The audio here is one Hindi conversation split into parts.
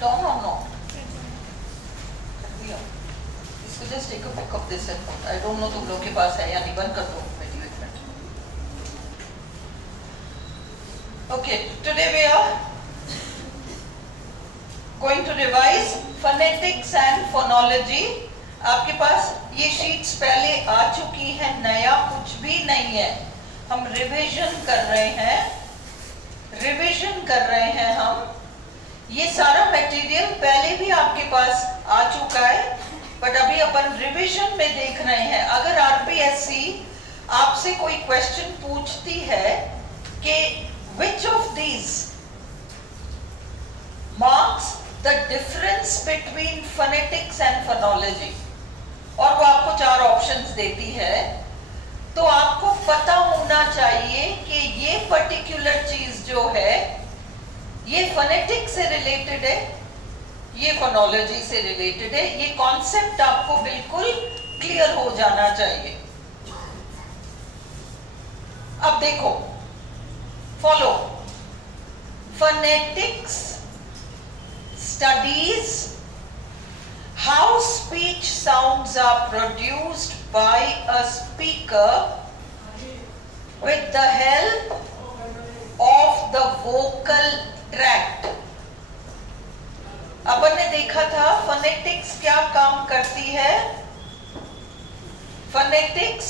it on or not? इसको just take a pic of this and put. I don't know तुम लोग के पास है या नहीं, बंद कर दो वीडियो एक minute. Okay, today we are going to revise phonetics and phonology. आपके पास ये शीट्स पहले आ चुकी है, नया कुछ भी नहीं है. हम रिवीजन कर रहे हैं हम. ये सारा मटेरियल पहले भी आपके पास आ चुका है, बट अभी अपन रिवीजन में देख रहे हैं. अगर आरपीएससी आपसे कोई क्वेश्चन पूछती है कि which of these marks the difference between phonetics and phonology, और वो आपको 4 ऑप्शंस देती है, तो आपको पता होना चाहिए कि ये पर्टिकुलर चीज जो है ये फोनेटिक्स से रिलेटेड है, ये फोनोलॉजी से रिलेटेड है. ये कॉन्सेप्ट आपको बिल्कुल क्लियर हो जाना चाहिए. अब देखो, follow. Phonetics studies how speech sounds are produced by a speaker with the help of the vocal tract. अपन ने देखा था फोनेटिक्स क्या काम करती है. फोनेटिक्स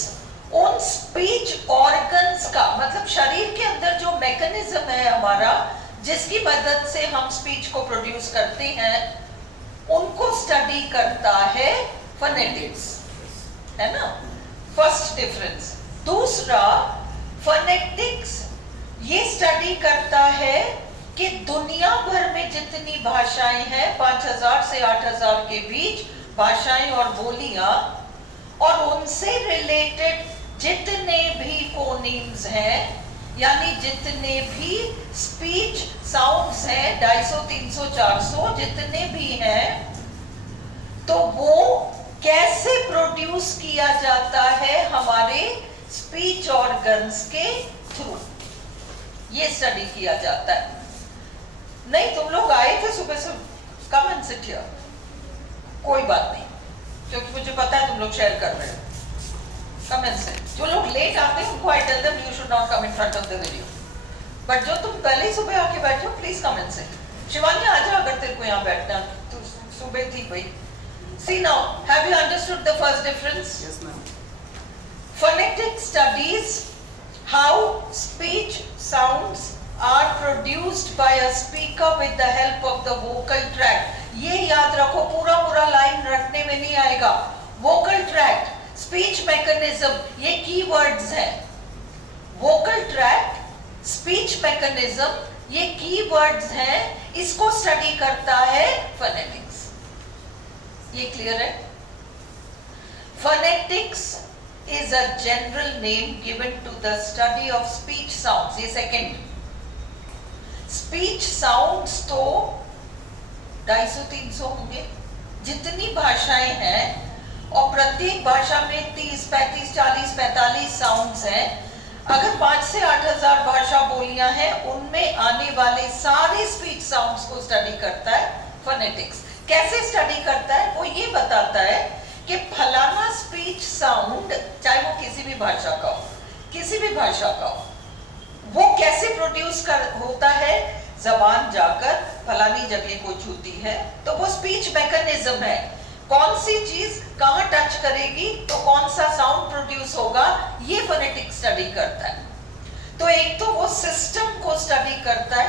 उन स्पीच ऑर्गन्स का, मतलब शरीर के अंदर जो मैकेनिज्म है हमारा, जिसकी मदद से हम स्पीच को प्रोड्यूस करते हैं, उनको स्टडी करता है फोनेटिक्स, है ना. First difference. दूसरा, फोनेटिक्स ये स्टडी करता है कि दुनिया भर में जितनी भाषाएं हैं, 5000 से 8000 के बीच भाषाएं और बोलियां, और उनसे रिलेटेड जितने भी फोनीम्स हैं, यानी जितने भी स्पीच साउंड्स हैं, 250, 300, 400 जितने भी हैं, तो वो कैसे प्रोड्यूस किया जाता है हमारे स्पीच ऑर्गन्स के थ्रू, ये स्टडी किया जाता है. नहीं, तुम लोग आए थे सुबह से, कम एंड सिट हियर. कोई बात नहीं, क्योंकि मुझे पता है तुम लोग शेयर कर रहे हो. Come and sit. जो लोग लेट आते हैं उनको I tell them you should not come in front of the video, but जो तुम पहले ही सुबह आके बैठे हो, please come and sit. Shivani आजा, अगर तेरे को यहाँ बैठना, तो सुबह थी भाई. See now, have you understood the first difference? Yes, ma'am. Phonetic studies how speech sounds are produced by a speaker with the help of the vocal tract. ये याद रखो, पूरा लाइन रखने में नहीं आएगा. Vocal tract, speech mechanism, ये keywords हैं. Vocal tract, speech mechanism, ये keywords हैं. इसको स्टडी करता है phonetics. ये क्लियर है. Phonetics is a general name given to the study of speech sounds. ये सेकेंड. स्पीच साउंड्स तो 250-300 होंगे, जितनी भाषाएं हैं, और प्रत्येक भाषा में 30, 35, 40, 45 साउंड्स हैं. अगर 5 से 8000 भाषा बोलियां हैं, उनमें आने वाले सारे स्पीच साउंड्स को स्टडी करता है फोनेटिक्स. कैसे स्टडी करता है? वो ये बताता है कि फलाना स्पीच साउंड, चाहे वो किसी भी भाषा का हो, वो कैसे प्रोड्यूस होता है. जबान जाकर फलानी जगह को छूती है, तो वो स्पीच मैकेनिज्म है. कौन सी चीज कहां टच करेगी तो कौन सा साउंड प्रोड्यूस होगा, ये फोनेटिक स्टडी करता है. तो एक तो वो सिस्टम को स्टडी करता है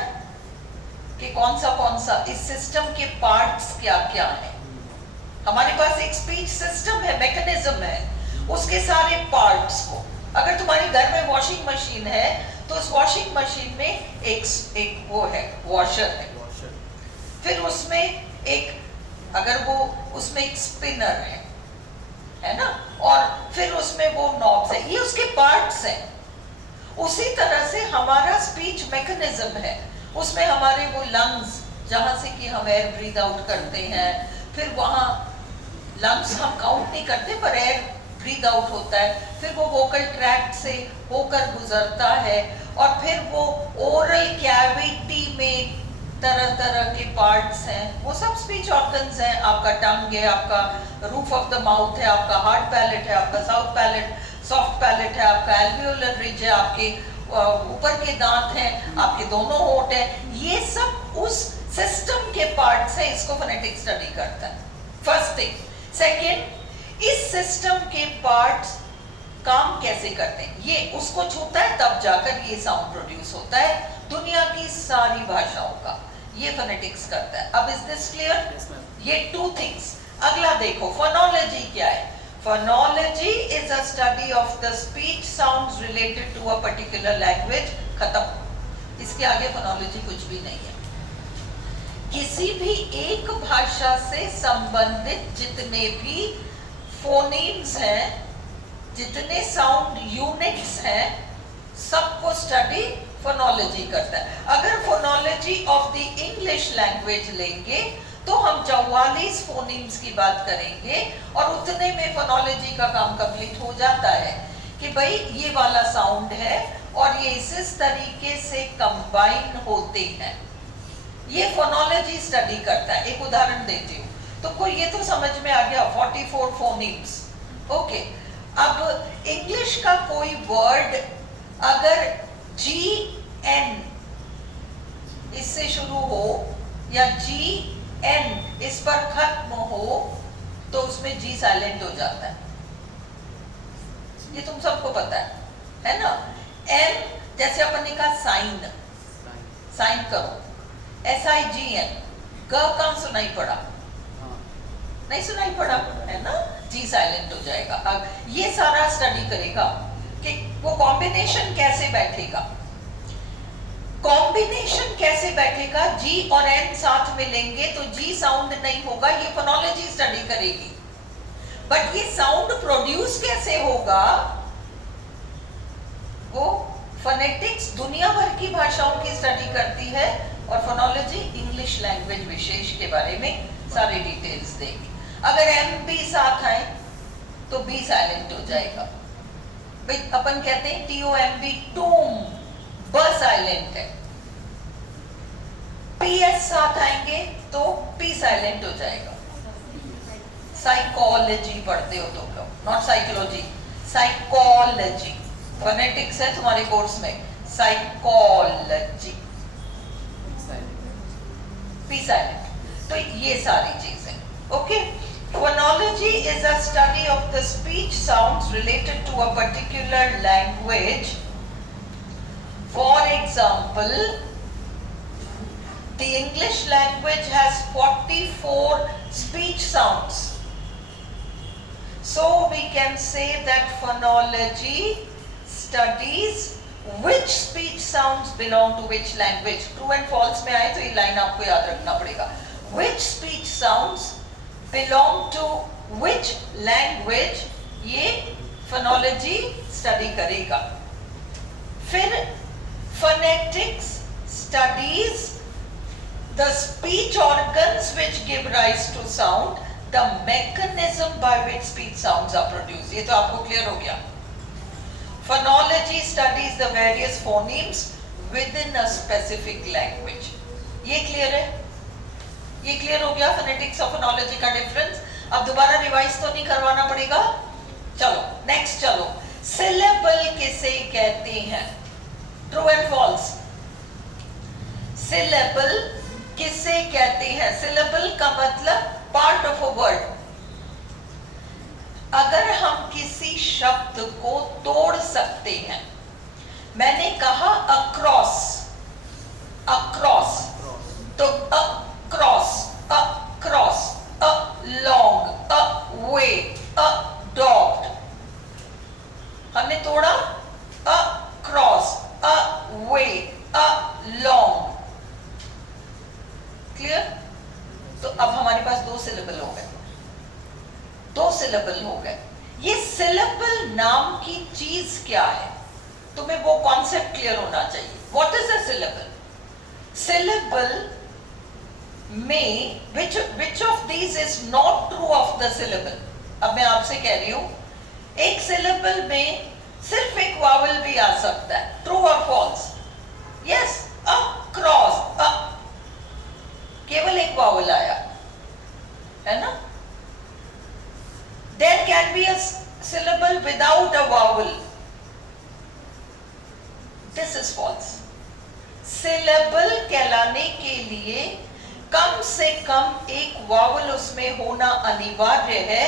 कि कौन सा इस सिस्टम के पार्ट्स क्या क्या है. हमारे पास एक स्पीच सिस्टम है, मैकेनिज्म है, उसके सारे पार्ट्स को. अगर तुम्हारे घर में वॉशिंग मशीन है, तो उस वॉशिंग मशीन में एक वो है, वॉशर है. फिर उसमें उसमें एक स्पिनर है ना, और फिर उसमें वो नॉब्स है. ये उसके पार्ट्स हैं. उसी तरह से हमारा स्पीच मैकेनिज्म है. उसमें हमारे वो लंग्स, जहां से कि हम एयर ब्रीथ आउट करते हैं, फिर वहां लंग्स हम काउंट नहीं करते, पर एयर ब्रीथ आउट होता है. फिर वो वोकल ट्रैक्ट से होकर गुजरता है, और फिर वो ओरल कैविटी में तरह तरह के पार्ट्स हैं, वो सब स्पीच ऑर्गन्स हैं। आपका टंग है, आपका रूफ ऑफ द माउथ है, आपका हार्ड पैलेट है, आपका साउथ पैलेट, सॉफ्ट पैलेट है, आपका एल्वियोलर रिज है, आपके ऊपर के दांत हैं, आपके दोनों होंठ हैं। ये सब उस सिस्टम के पार्ट्स हैं, इसको फोनेटिक स्टडी करता है। First thing. सेकेंड, इस सिस्टम के पार्ट्स काम कैसे करते हैं, ये उसको छूता है तब जाकर ये साउंड प्रोड्यूस होता है। दुनिया की सारी भाषाओं का ये फोनेटिक्स करता है। अब इज दिस क्लियर? ये टू थिंग्स। अगला देखो, फोनोलॉजी क्या है? Phonology is a study of the speech sounds related to a particular language. खत्म। इसके आगे फोनोलॉजी कुछ भी नहीं है। किसी भी एक भाषा से संबंधित जितने भी फोनीम्स हैं, जितने साउंड यूनिट्स हैं, सबको स्टडी फोनोलॉजी करता है। अगर phonology of the English language लेंगे तो हम 44 फोनीम्स की बात करेंगे और उतने में फोनोलॉजी का काम कंप्लीट हो जाता है कि भाई ये वाला साउंड है और ये इस तरीके से कंबाइन होते हैं। ये फोनोलॉजी स्टडी करता है। एक उदाहरण देती हूँ, तो कोई ये तो समझ में आ गया 44 फोनीम्स। ओके, अब इंग्लिश का कोई वर्ड अगर जी एन इससे शुरू हो या जी एन इस पर खत्म हो तो उसमें जी साइलेंट हो जाता है। ये तुम सबको पता है ना? एन जैसे अपन ने कहा साइन, साइन करो, SIGN, ग कहाँ सुनाई पड़ा? नहीं सुनाई पड़ा, है ना? जी साइलेंट हो जाएगा। अब ये सारा स्टडी करेगा कि वो कॉम्बिनेशन कैसे बैठेगा, कॉम्बिनेशन कैसे बैठेगा। जी और एन साथ में लेंगे तो जी साउंड नहीं होगा, ये फोनोलॉजी स्टडी करेगी। बट ये साउंड प्रोड्यूस कैसे होगा, वो फोनेटिक्स दुनिया भर की भाषाओं की स्टडी करती है और फोनोलॉजी इंग्लिश लैंग्वेज विशेष के बारे में सारी डिटेल्स देगी। अगर एम बी साथ आए तो बी साइलेंट हो जाएगा। भाई अपन कहते हैं TOMB, टूम, ब साइलेंट है। PS साथ आएंगे तो P साइलेंट हो जाएगा। साइकोलॉजी पढ़ते हो तुम लोग, नॉट साइकोलॉजी, साइकोलॉजी फोनेटिक्स है तुम्हारे कोर्स में, साइकोलॉजी, P साइलेंट। तो ये सारी चीजें। Okay, phonology is a study of the speech sounds related to a particular language. For example, the English language has 44 speech sounds. So we can say that phonology studies which speech sounds belong to which language. True and false में आए तो ये लाइन आपको याद रखना पड़ेगा। Which speech sounds belong to which language, ये phonology study करेगा। फिर phonetics studies the speech organs which give rise to sound, the mechanism by which speech sounds are produced. ये तो आपको क्लियर हो गया। Phonology studies the various phonemes within a specific language. ये क्लियर है? ये क्लियर हो गया phonetics और phonology का डिफरेंस। अब दोबारा रिवाइज तो नहीं करवाना पड़ेगा। चलो नेक्स्ट चलो, syllable किसे कहते हैं? True and false? syllable किसे कहते हैं? syllable का मतलब पार्ट ऑफ अ वर्ड। अगर हम किसी शब्द को तोड़ सकते हैं, मैंने कहा अक्रॉस, अक्रॉस, तो across, across, a long, a way, a dog, हमने तोड़ा across, a way, a long. Clear? तो अब हमारे पास दो सिलेबल हो गए, दो सिलेबल हो गए। ये सिलेबल नाम की चीज क्या है, तुम्हें वो कॉन्सेप्ट क्लियर होना चाहिए। What is a syllable? Syllable में which of these is not true of the syllable? अब मैं आपसे कह रही हूं, एक सिलेबल में सिर्फ एक वावल भी आ सकता है, ट्रू और false? Yes, across, this is false. Syllable कहलाने के लिए कम से कम एक वावल उसमें होना अनिवार्य है,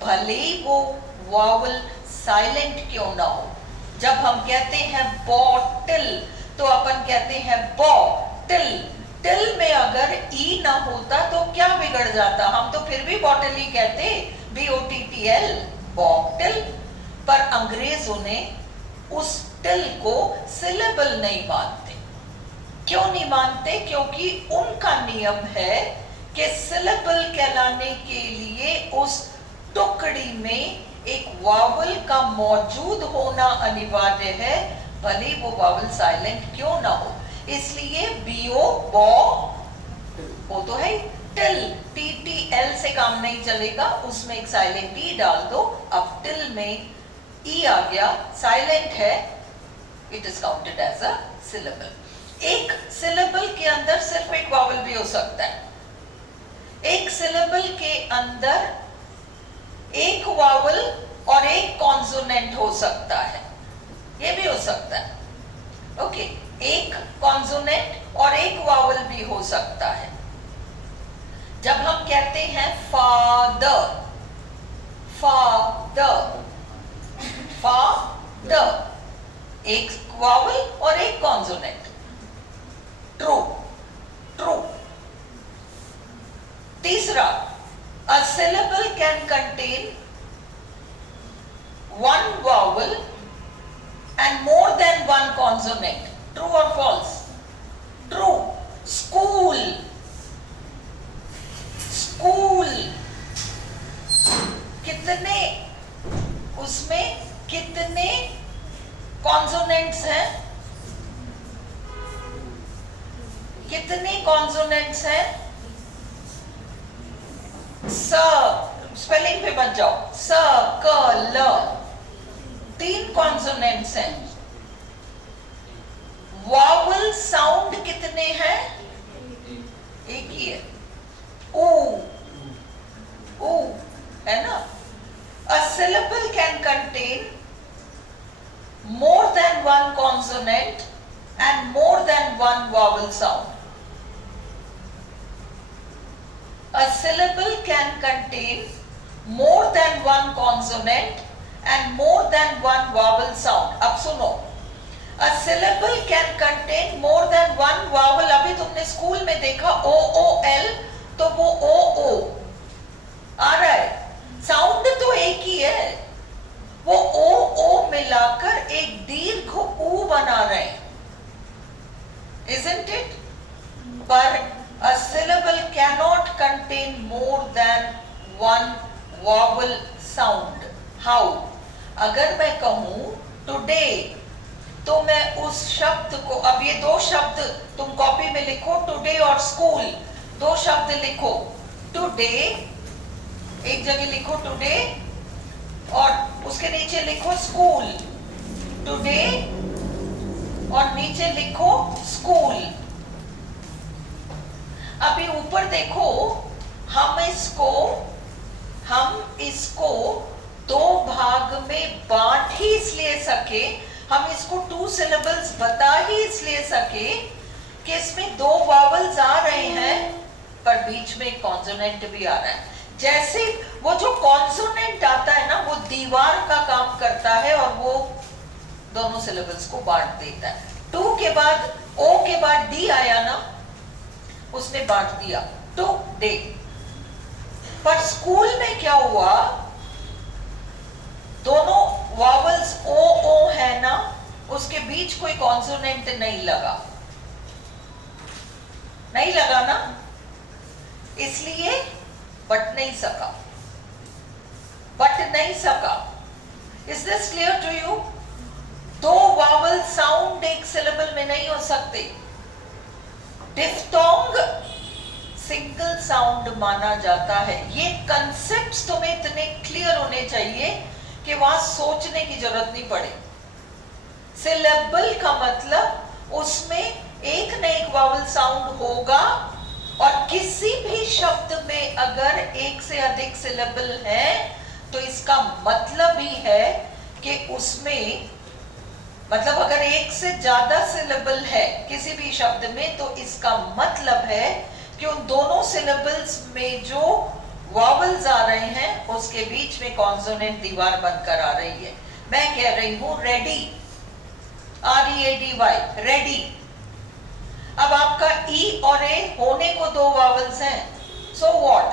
भले वो वावल साइलेंट क्यों ना हो। जब हम कहते हैं बॉटल तो अपन कहते हैं बॉटल, टिल में अगर ई ना होता तो क्या बिगड़ जाता, हम तो फिर भी बॉटल ही कहते, BOTTL, बॉटल। पर अंग्रेजों ने उस टिल को सिलेबल नहीं मानते। क्यों नहीं मानते? क्योंकि उनका नियम है कि सिलेबल कहलाने के लिए उस टुकड़ी में एक वावल का मौजूद होना अनिवार्य है, भले वो वावल साइलेंट क्यों ना हो। इसलिए BO बॉ वो तो है, टिल TTL से काम नहीं चलेगा, उसमें एक साइलेंट ई डाल दो। अब टिल में ई आ गया, साइलेंट है, it is counted as a syllable. एक सिलेबल के अंदर सिर्फ एक वावल भी हो सकता है, एक सिलेबल के अंदर एक वावल और एक कॉन्सोनेंट हो सकता है, ये भी हो सकता है। ओके, एक कॉन्सोनेंट और एक वावल भी हो सकता है। जब हम कहते हैं फादर, फादर, फादर, एक वावल और एक कॉन्सोनेंट। True, true. तीसरा, a syllable can contain one vowel and more than one consonant. True or false? True. School, school, कितने, उसमें कितने कॉन्सोनेंट्स हैं? कितने कॉन्सोनेंट्स हैं? स, स्पेलिंग पे बच जाओ, स क ल, 3 कॉन्सोनेंट्स हैं। वावल साउंड कितने हैं? एक ही है, ऊ, ऊ, है ना। A syllable can contain more than one consonant and more than one vowel sound. A syllable can contain more than one consonant and more than one vowel sound. अब सुनो, a syllable can contain more than one vowel. अभी तुमने स्कूल में देखा OOL, तो वो OO आ रहा है, साउंड तो एक ही है, वो OO मिलाकर एक दीर्घ ऊ बना रहे हैं, isn't it? पर a syllable cannot contain more than one vowel sound. How? अगर मैं कहूं today, तो मैं उस शब्द को, अब ये 2 शब्द तुम कॉपी में लिखो, today और school, 2 शब्द लिखो। today, एक जगह लिखो today और उसके नीचे लिखो school, today और नीचे लिखो school। अभी ऊपर देखो, हम इसको 2 भाग में बांट ही इसलिए सके, हम इसको 2 सिलेबल्स बता ही इसलिए सके कि इसमें 2 वावल्स आ रहे हैं पर बीच में एक कॉन्सोनेंट भी आ रहा है। जैसे वो जो कॉन्सोनेंट आता है ना, वो दीवार का काम करता है और वो दोनों सिलेबल्स को बांट देता है। 2 के बाद O के बाद D आया ना, उसने बांट दिया टू डे। पर स्कूल में क्या हुआ, दोनों वावल्स O है ना, उसके बीच कोई कॉन्सोनेंट नहीं लगा, नहीं लगा ना, इसलिए बट नहीं सका, बट नहीं सका। Is this clear to you? 2 vowel sound एक सिलेबल में नहीं हो सकते। डिफ्थोंग सिंगल साउंड माना जाता है। ये कंसेप्ट्स तुम्हें इतने क्लियर होने चाहिए कि वहां सोचने की जरूरत नहीं पड़े। सिलेबल का मतलब उसमें एक न एक वावल साउंड होगा और किसी भी शब्द में अगर एक से अधिक सिलेबल है तो इसका मतलब ही है कि उसमें मतलब अगर एक से ज्यादा सिलेबल है किसी भी शब्द में तो इसका मतलब है कि उन दोनों सिलेबल्स में जो वॉवल्स आ रहे हैं उसके बीच में कॉन्सोनेंट दीवार बनकर आ रही है। मैं कह रही हूं रेडी, READY, रेडी। अब आपका ई और ए होने को दो वॉवल्स हैं, सो व्हाट,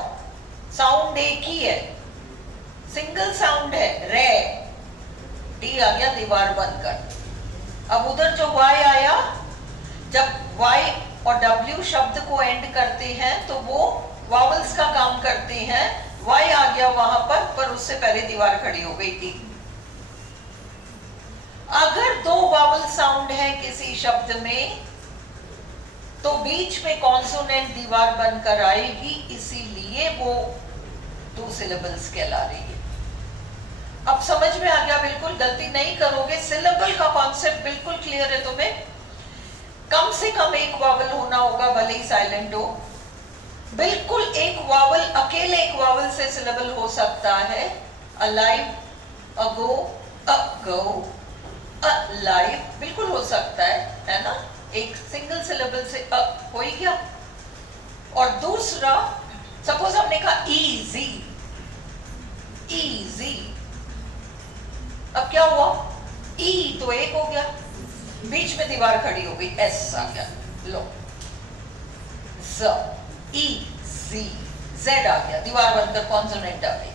साउंड एक ही है, सिंगल साउंड है, रे, डी आ गया दीवार बनकर। अब उधर जो वाई आया, जब वाई और डब्ल्यू शब्द को एंड करते हैं तो वो वॉवल्स का काम करते हैं, वाई आ गया वहां पर उससे पहले दीवार खड़ी हो गई थी। अगर दो वॉवल साउंड है किसी शब्द में तो बीच में कॉन्सोनेंट दीवार बनकर आएगी, इसीलिए वो टू सिलेबल्स कहला रही है। अब समझ में आ गया, बिल्कुल गलती नहीं करोगे, सिलेबल का कॉन्सेप्ट बिल्कुल क्लियर है तुम्हें। कम से कम एक वॉवल होना होगा, भले ही साइलेंट हो। बिल्कुल एक वॉवल, अकेले एक वॉवल से सिलेबल हो सकता है, अलाइव, अगो, अगो, अलाइव, बिल्कुल हो सकता है ना, एक सिंगल सिलेबल से हो ही गया। और दूसरा, सपोज हमने कहा इजी, इजी, अब क्या हुआ, ई तो एक हो गया, बीच में दीवार खड़ी हो गई, एस आ गया, लो, ज, ई, जी, जेड आ गया, दीवार बनकर कॉन्सोनेंट आ गई।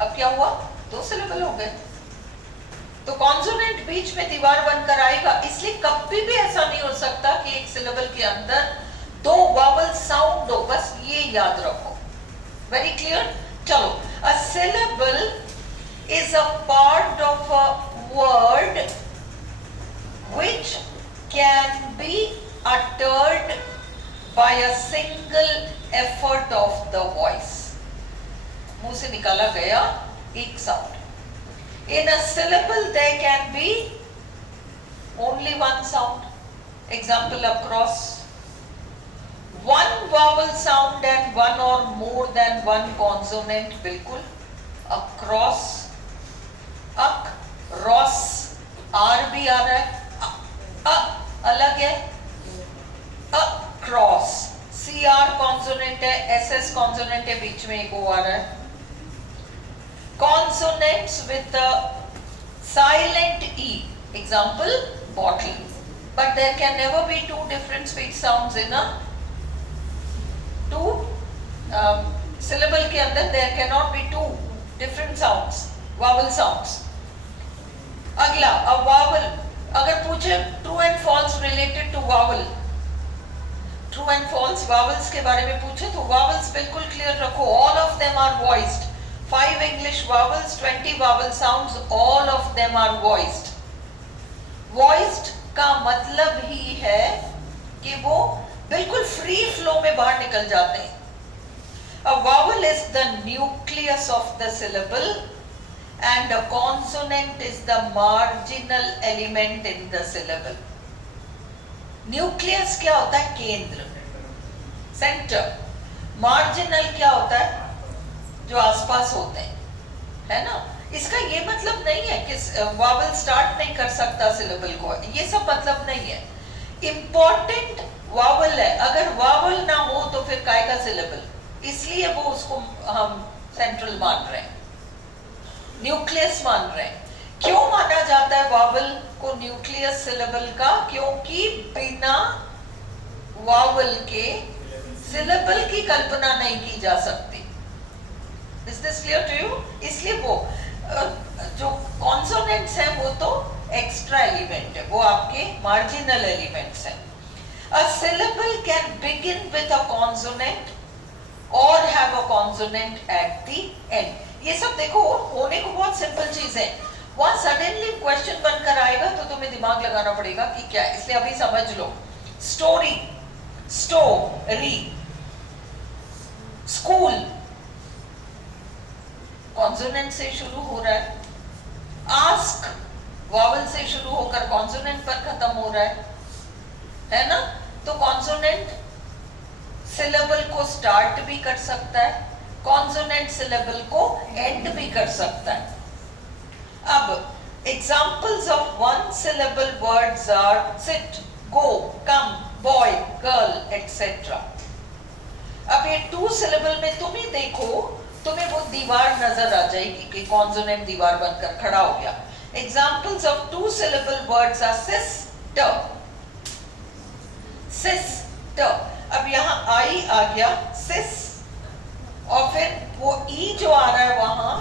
अब क्या हुआ, दो सिलेबल हो गए। तो कॉन्सोनेंट बीच में दीवार बनकर आएगा, इसलिए कभी भी ऐसा नहीं हो सकता कि एक सिलेबल के अंदर दो वॉवल साउंड हो, बस ये याद रखो। Very clear. चलो, a syllable is a part of a word which can be uttered by a single effort of the voice. मुंह से निकाला गया एक sound. In a syllable there can be only one sound. Example, across. One vowel sound and one or more than one consonant, बिल्कुल। Across, अक, रॉस, आर भी आ रहा है, अलग है, अक्रॉस, CR कॉन्सोनेंट है, SS कॉन्सोनेंट है, बीच में एक ओ आ रहा है। Consonants with a silent E, example, bottle. But there can never be two different speech sounds in a two syllable के अंदर, there cannot be two different sounds, vowel sounds. अगला, a vowel, अगर पूछे true and false related to vowel, true and false vowels के बारे में पूछे तो वावल्स बिल्कुल क्लियर रखो, all of them are voiced, 5 English vowels, 20 vowel sounds, all of them are voiced. Voiced का मतलब ही है कि वो बिल्कुल फ्री फ्लो में बाहर निकल जाते हैं। A vowel is the nucleus of the syllable and a consonant is the marginal element in the syllable. Nucleus क्या होता है, केंद्र, सेंटर। मार्जिनल क्या होता है, जो आसपास होते हैं, है ना। इसका ये मतलब नहीं है कि वावल स्टार्ट नहीं कर सकता सिलेबल को, ये सब मतलब नहीं है। इंपॉर्टेंट वावल है, अगर वावल ना हो तो फिर काय का सिलेबल, इसलिए वो उसको हम सेंट्रल मान रहे हैं, न्यूक्लियस मान रहे हैं। क्यों माना जाता है वावल को न्यूक्लियस सिलेबल का, क्योंकि बिना वावल के सिलेबल की कल्पना नहीं की जा सकती। Is this clear to you? इसलिए वो जो कॉन्सोनेंट्स हैं वो तो एक्स्ट्रा एलिमेंट है, वो आपके मार्जिनल एलिमेंट्स हैं। A syllable can begin with a consonant और have a consonant at the end. ये सब देखो होने को बहुत सिंपल चीज है, वहां सडनली क्वेश्चन बनकर आएगा तो तुम्हें दिमाग लगाना पड़ेगा कि क्या है, इसलिए अभी समझ लो। स्टोरी, स्टोरी, स्कूल कॉन्सोनेंट से शुरू हो रहा है, आस्क वावल से शुरू होकर कॉन्सोनेंट पर खत्म हो रहा है ना। तो कॉन्सोनेंट सिलेबल को स्टार्ट भी कर सकता है, कॉन्सोनेंट सिलेबल को एंड भी कर सकता है। अब Examples of one syllable words are sit, go, come, boy, girl, etc. अब ये टू सिलेबल में तुम ही देखो, तुम्हें वो दीवार नजर आ जाएगी कि कॉन्सोनेंट दीवार बनकर खड़ा हो गया. Examples of two syllable words are sister, sister. अब यहाँ आई आ गया सिस, और फिर वो ई जो आ रहा है वहां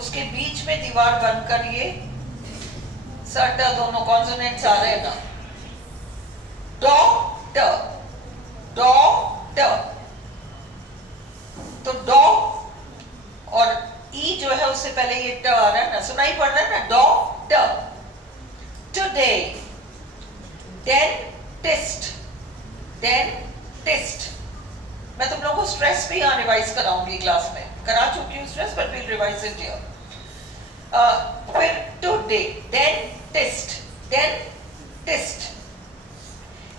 उसके बीच में दीवार बनकर ये सटा, दोनों कॉन्सोनेंट्स आ रहे हैं ना. डॉक्टर, डॉक्टर, तो डॉग और ई जो है उससे पहले ये ट आ रहा है ना, सुनाई पड़ रहा है ना, डॉक्टर. Today, dentist, dentist. मैं तुम लोगों को स्ट्रेस भी यहाँ रिवाइज कराऊंगी, क्लास में करा चुकी हूँ stress, but will revise it here. फिर today, dentist, dentist.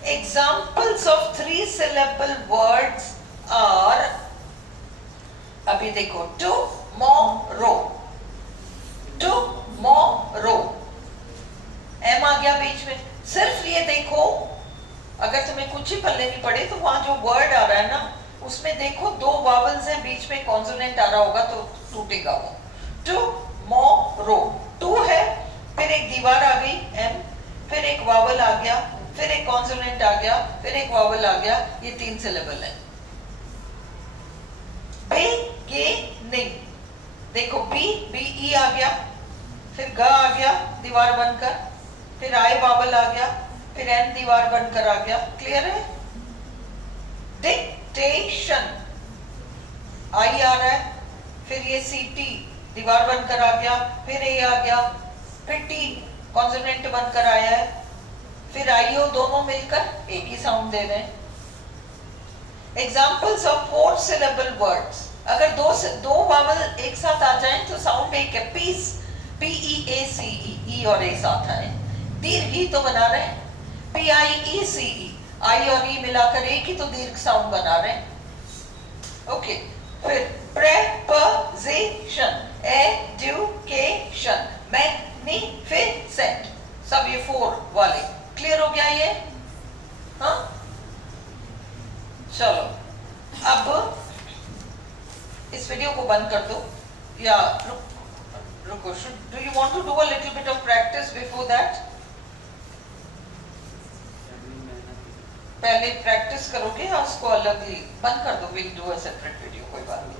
Examples of three syllable words are, अभी देखो, tomorrow, tomorrow. एम आ गया बीच में. सिर्फ ये देखो, अगर तुम्हें कुछ ही पढ़ने नहीं पड़े तो वहां जो वर्ड आ रहा है ना उसमें देखो दो वावल्स हैं, बीच में कॉन्सोनेंट आ रहा होगा तो टूटेगा वो. tomorrow, टू है, फिर एक दीवार आ गई एम, फिर एक वावल आ गया, फिर एक कॉन्सोनेंट आ गया, फिर एक वावल आ गया. ये तीन सिलेबल है. beginning, देखो बी, बी ई आ गया, फिर ग आ गया दीवार बनकर, फिर आई वावल आ गया, फिर एन दीवार बनकर आ गया. क्लियर है? डिक्टेशन, आई आ रहा है, फिर ये सी टी दीवार बनकर आ गया, फिर ए आ गया, फिर टी कॉन्सोनेंट बनकर आया है, फिर आईओ, दोनों मिलकर एक ही साउंड दे रहे हैं. Examples of four syllable words, अगर दो वावल एक साथ आ जाएं तो साउंड एक है. पीस, पी ई ए सी ई, ई और ए साथ आए. दीर्घ तो बना रहे हैं, पी आई ई सी ई, आई और ई मिलाकर एक ही तो दीर्घ साउंड बना रहे हैं. ओके. फिर प्रेपोजिशन, एजुकेशन, मैग्निफिसेंट, सब ये फोर वाले. क्लियर हो गया ये? हाँ, चलो अब इस वीडियो को बंद कर दो, या रुको. Do you want to do a little bit of practice before that? पहले प्रैक्टिस करोगे या उसको अलग ही बंद कर दो? Will do a separate video, कोई बात नहीं.